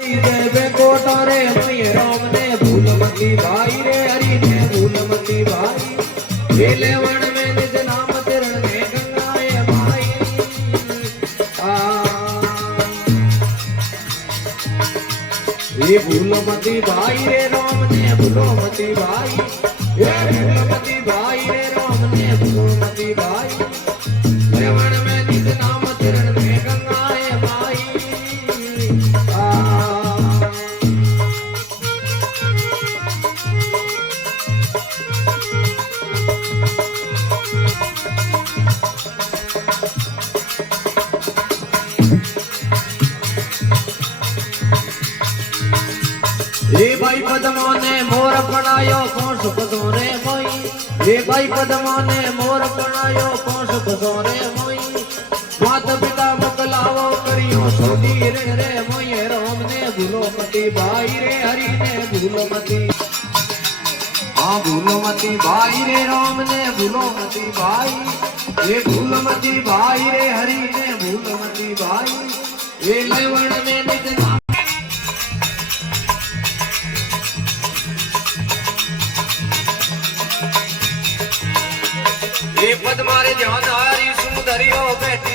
देवे कोटा रे मैं राम ने भूल मती भाई रे हरि ने भूल मती भाई ये लेवण में निज नाम चरण ने गंगाए भाई ये भूल मती भाई रे राम ने भूलो मती भाई ये भूल मती भाई रे राम ने भूलो मती भाई लेवण में निज नाम चरण ने गंगाए भाई रे भाई पद्मों ने मोर बनायो कौन सुखो रे मोई रे भाई पद्मों ने मोर बनायो कौन सुखो रे मोई मात पिता मोकलावो करियो सोदी ऋण रे मोई राम ने भूलो मती भाई रे हरि ने भूलो मती हाँ भूलो मती भाई रे राम ने भूलो मती भाई ये भूलो मती भाई रे हरि ने भूलो मती भाई ये लेवण में निज नाम पद मारे ध्यान हरी सुंदरियो बैठी